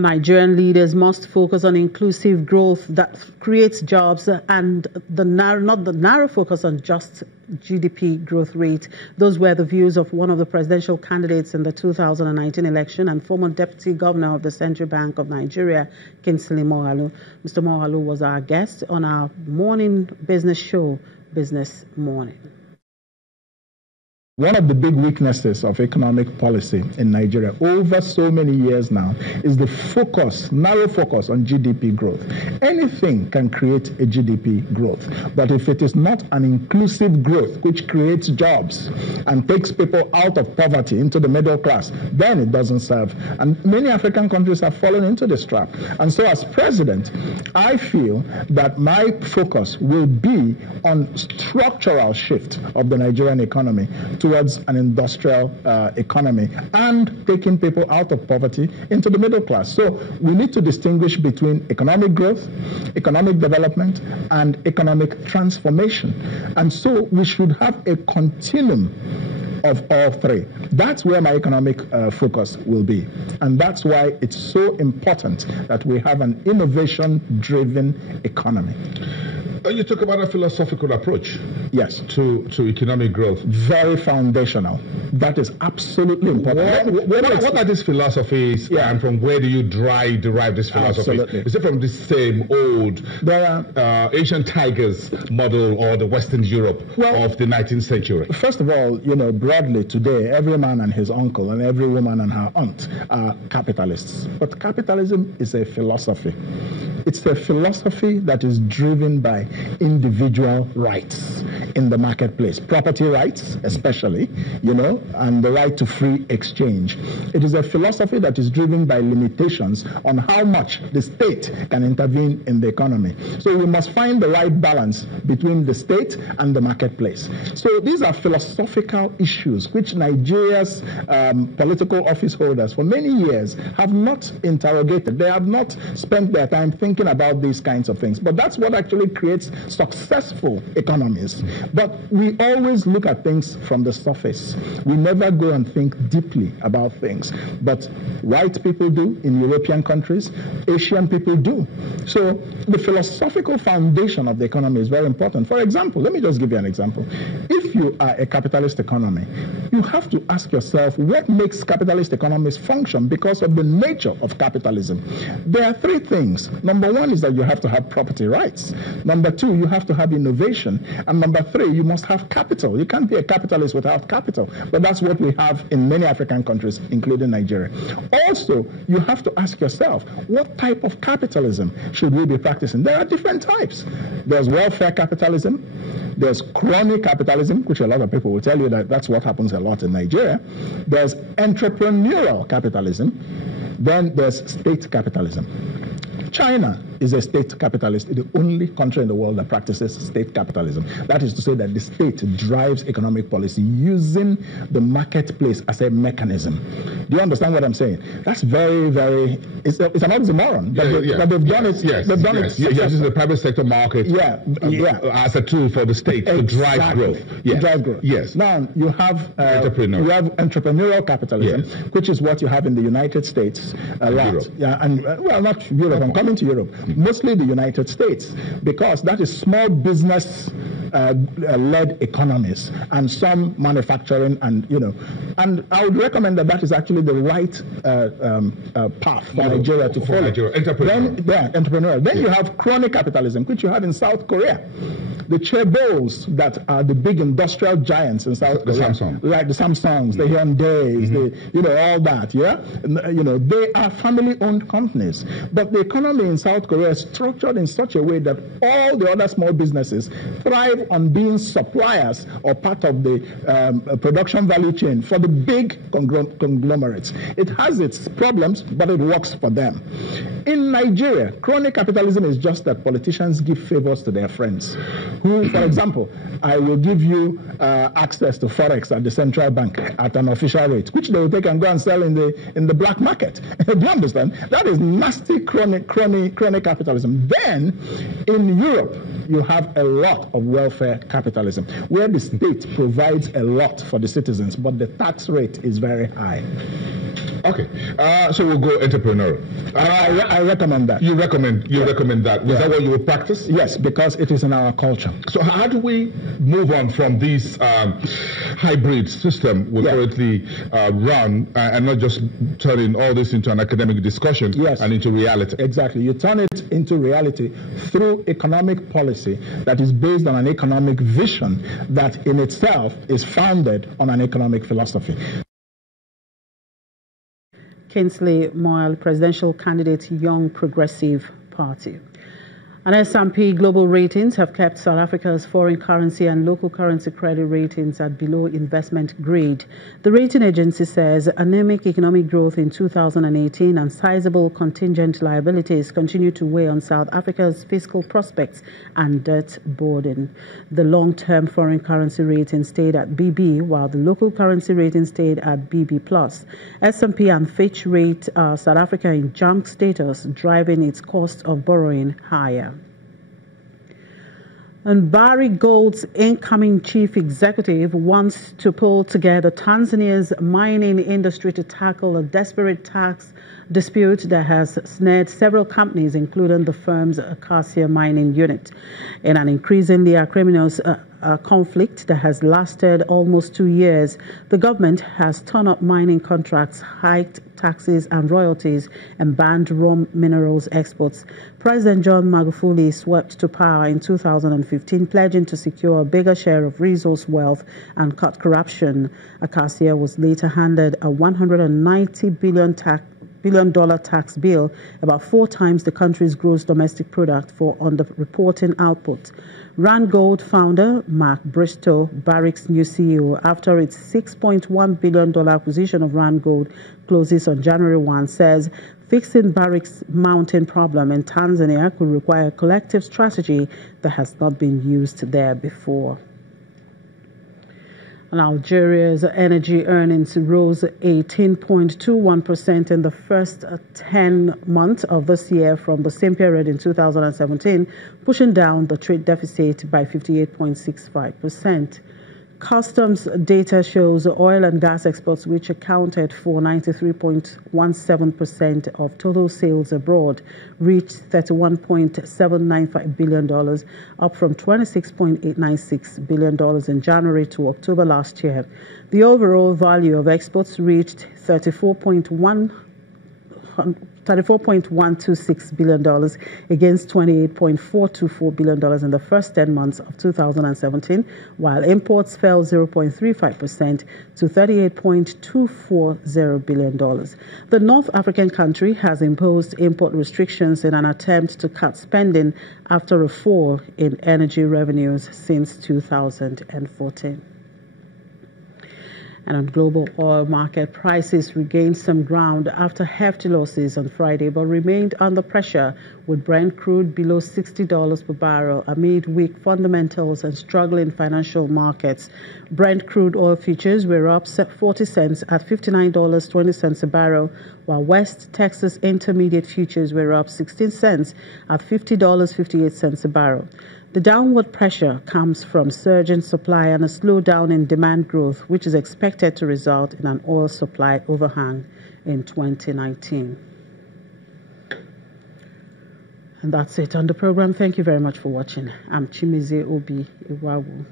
Nigerian leaders must focus on inclusive growth that creates jobs and not the narrow focus on just GDP growth rate. Those were the views of one of the presidential candidates in the 2019 election and former deputy governor of the Central Bank of Nigeria, Kingsley Moghalu. Mr. Moghalu was our guest on our morning business show, Business Morning. One of the big weaknesses of economic policy in Nigeria over so many years now is the narrow focus on GDP growth. Anything can create a GDP growth, but if it is not an inclusive growth which creates jobs and takes people out of poverty into the middle class, then it doesn't serve. And many African countries have fallen into this trap. And so as president, I feel that my focus will be on structural shift of the Nigerian economy towards an industrial economy and taking people out of poverty into the middle class. So we need to distinguish between economic growth, economic development, and economic transformation. And so we should have a continuum of all three. That's where my economic focus will be. And that's why it's so important that we have an innovation-driven economy. You talk about a philosophical approach. Yes. To economic growth. Very foundational. That is absolutely important. What are these philosophies, and from where do you derive this philosophy? Absolutely. Is it from the same old ancient tigers model or the Western Europe of the 19th century? First of all, broadly today, every man and his uncle and every woman and her aunt are capitalists. But capitalism is a philosophy. It's a philosophy that is driven by individual rights in the marketplace, property rights especially, and the right to free exchange. It is a philosophy that is driven by limitations on how much the state can intervene in the economy. So we must find the right balance between the state and the marketplace. So these are philosophical issues which Nigeria's political office holders for many years have not interrogated. They have not spent their time thinking about these kinds of things. But that's what actually creates successful economies. But we always look at things from the surface. We never go and think deeply about things. But white people do in European countries, Asian people do. So the philosophical foundation of the economy is very important. For example, let me just give you an example. If you are a capitalist economy, you have to ask yourself what makes capitalist economies function because of the nature of capitalism. There are three things. Number one is that you have to have property rights. Number two, you have to have innovation. And number three, you must have capital. You can't be a capitalist without capital. But that's what we have in many African countries, including Nigeria. Also, you have to ask yourself, what type of capitalism should we be practicing? There are different types. There's welfare capitalism. There's crony capitalism, which a lot of people will tell you that that's what happens a lot in Nigeria. There's entrepreneurial capitalism. Then there's state capitalism. China is a state capitalist, the only country in the world that practices state capitalism. That is to say that the state drives economic policy using the marketplace as a mechanism. Do you understand what I'm saying? That's very, very, it's an oxymoron. But they've done it. Yes, they've done it. Yes, using the private sector market as a tool for the state to drive growth. To drive growth. Yes. Now, you have entrepreneurial capitalism, which is what you have in the United States a lot. Europe. Yeah, and not Europe. I'm coming to Europe. Mostly the United States, because that is small business led economies and some manufacturing and and I would recommend that is actually the right path for Nigeria to follow. Entrepreneurial. Then you have crony capitalism, which you have in South Korea. The chaebols that are the big industrial giants in South Korea, like the Samsungs, the Hyundais, all that, they are family-owned companies. But the economy in South Korea is structured in such a way that all the other small businesses thrive on being suppliers or part of the production value chain for the big conglomerates. It has its problems, but it works for them. In Nigeria, crony capitalism is just that politicians give favors to their friends. Who, for example, I will give you access to Forex at the central bank at an official rate, which they will take and go and sell in the black market. Do you understand? That is nasty crony capitalism. Then, in Europe, you have a lot of welfare capitalism, where the state provides a lot for the citizens, but the tax rate is very high. Okay, so we'll go entrepreneurial. I recommend that. You recommend that. Is that what you would practice? Yes, because it is in our culture. So how do we move on from this hybrid system we currently run and not just turning all this into an academic discussion and into reality? Exactly. You turn it into reality through economic policy that is based on an economic vision that in itself is founded on an economic philosophy. Kingsley Moyle, presidential candidate, Young Progressive Party. And S&P Global Ratings have kept South Africa's foreign currency and local currency credit ratings at below investment grade. The rating agency says anemic economic growth in 2018 and sizable contingent liabilities continue to weigh on South Africa's fiscal prospects and debt burden. The long-term foreign currency rating stayed at BB, while the local currency rating stayed at BB+. S&P and Fitch rate South Africa in junk status, driving its cost of borrowing higher. And Barry Gold's incoming chief executive wants to pull together Tanzania's mining industry to tackle a desperate tax dispute that has snared several companies, including the firm's Acacia mining unit. In an increasingly acrimonious conflict that has lasted almost 2 years, the government has torn up mining contracts, hiked taxes and royalties, and banned raw minerals exports. President John Magufuli swept to power in 2015, pledging to secure a bigger share of resource wealth and cut corruption. Acacia was later handed a $190 billion tax bill, about 4 times the country's gross domestic product, for underreporting output. Randgold founder Mark Bristow, Barrick's new CEO, after its $6.1 billion acquisition of Randgold closes on January 1, says fixing Barrick's mounting problem in Tanzania could require a collective strategy that has not been used there before. And Algeria's energy earnings rose 18.21% in the first 10 months of this year from the same period in 2017, pushing down the trade deficit by 58.65%. Customs data shows oil and gas exports, which accounted for 93.17% of total sales abroad, reached $31.795 billion, up from $26.896 billion in January to October last year. The overall value of exports reached $34.126 billion against $28.424 billion in the first 10 months of 2017, while imports fell 0.35% to $38.240 billion. The North African country has imposed import restrictions in an attempt to cut spending after a fall in energy revenues since 2014. And on global oil market, prices regained some ground after hefty losses on Friday, but remained under pressure, with Brent crude below $60 per barrel amid weak fundamentals and struggling financial markets. Brent crude oil futures were up 40 cents at $59.20 a barrel, while West Texas Intermediate futures were up 16 cents at $50.58 a barrel. The downward pressure comes from surging supply and a slowdown in demand growth, which is expected to result in an oil supply overhang in 2019. And that's it on the program. Thank you very much for watching. I'm Chimize Obi Iwawu.